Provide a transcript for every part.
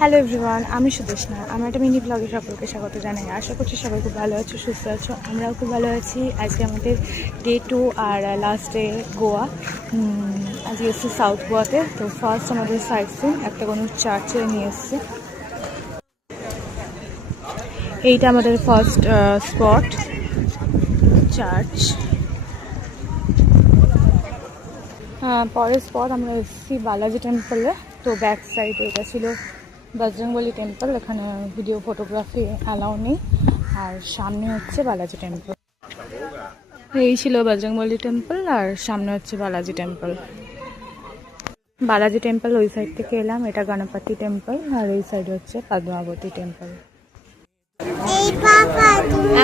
Hello everyone, আমি সুদেশনা। আমি একটা মিনি ব্লগে সকলকে স্বাগত জানাই। আশা করছি সবাই খুব ভালো আছো, সুস্থ আছো। আমরাও খুব ভালো আছি। আজকে আমাদের ডে 2 আর লাস্ট ডে গোয়া। আজকে এসেছি সাউথ গোয়াতে। তো ফার্স্ট আমাদের সাইট সিন একটা কোনো চার্চে নিয়ে এসছে। এইটা আমাদের ফার্স্ট স্পট, চার্চ। পরের স্পট আমরা এসেছি বালাজি টেম্পলে। তো ব্যাক সাইডে এটা ছিল বজরংবলী টেম্পল। এখানে ভিডিও ফটোগ্রাফি অ্যালাউ নেই। আর সামনে হচ্ছে বালাজি টেম্পল। এই ছিল বজরংবলী টেম্পল আর সামনে হচ্ছে বালাজি টেম্পল। বালাজি টেম্পল ওই সাইড থেকে এলাম। এটা গণপতি টেম্পল আর এই সাইড হচ্ছে পদ্মাবতী টেম্পল।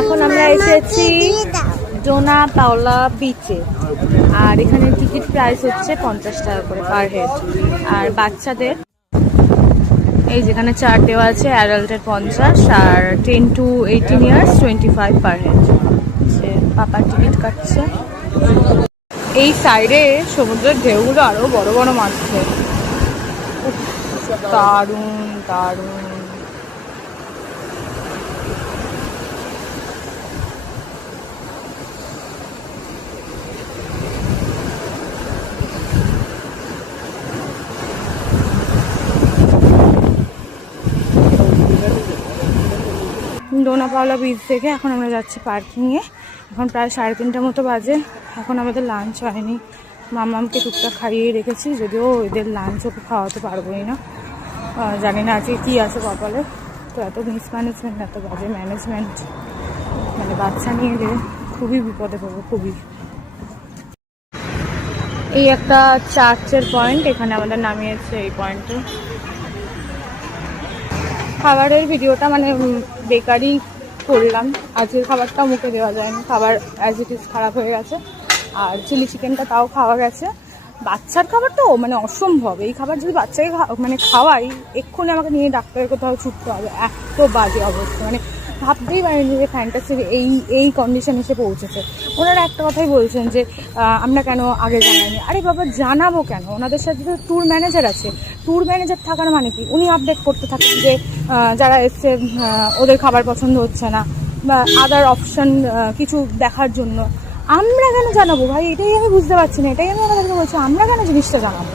এখন আমরা এসেছি ডোনা পাওলা বিচে। আর এখানে টিকিট প্রাইস হচ্ছে 50 টাকা করে পার হেড। আর বাচ্চাদের এই যেখানে চার্ট দেওয়া আছে, অ্যাডাল্টের 50 আর 10 to 18 ইয়ার্স 25 পার হেড। পাপার টিকিট কাটছে। এই সাইডে সমুদ্রের ঢেউগুলো আরো বড় বড় মারছে। দারুণ দারুণ। ডোনা পাওলা বিচ থেকে এখন আমরা যাচ্ছি পার্কিংয়ে। এখন প্রায় 3:30 মতো বাজে। এখন আমাদের লাঞ্চ হয়নি। মামামকে টুকটাক খাইয়ে রেখেছি, যদিও এদের লাঞ্চ ওকে খাওয়াতে পারবোই না। জানি না আজকে কী আছে কপালে। তো এত মিসম্যানেজমেন্ট, এত বাজে ম্যানেজমেন্ট, মানে বাচ্চা নিয়ে গেলে খুবই বিপদে পড়বো, খুবই। এই একটা চার্চের পয়েন্ট, এখানে আমাদের নামিয়েছে এই পয়েন্টে। খাবারের ভিডিওটা মানে বেকারই করলাম। আজকের খাবারটাও মুখে দেওয়া যায়নি, খাবার অ্যাজ ইট ইজ খারাপ হয়ে গেছে। আর চিলি চিকেনটা তাও খাওয়া গেছে। বাচ্চার খাবার তো মানে অসম্ভব। এই খাবার যদি বাচ্চাকে মানে খাওয়াই, এক্ষুনি আমাকে নিয়ে ডাক্তারের কোথাও ছুটতে হবে, এত বাজে অবস্থা। মানে ভাবতেই পারিনি যে ফ্যান্টাসির এই কন্ডিশন এসে পৌঁছেছে। ওনারা একটা কথাই বলছেন যে আমরা কেন আগে জানাইনি। আরে বাবা, জানাবো কেন? ওনাদের সাথে তো ট্যুর ম্যানেজার আছে। ট্যুর ম্যানেজার থাকার মানে কি? উনি আপডেট করতে থাকেন যে যারা এসছে ওদের খাবার পছন্দ হচ্ছে না, বা আদার অপশন কিছু দেখার জন্য। আমরা কেন জানাবো ভাই? এটাই আমি বুঝতে পারছি না। এটাই আমি ওনাদেরকে বলছি, আমরা কেন জিনিসটা জানাবো?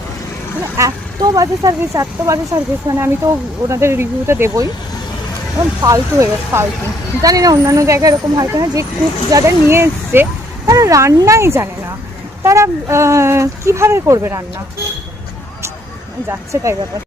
মানে এত বাজে সার্ভিস, এত বাজে সার্ভিস। মানে আমি তো ওনাদের রিভিউটা দেবই। এখন ফালতু হয়ে গেছে, ফালতু। জানি না অন্যান্য জায়গায় এরকম হয় কিনা, যে কুক যাদের নিয়ে এসছে তারা রান্নাই জানে না। তারা কিভাবে করবে রান্না? যাচ্ছে তাই ব্যাপার।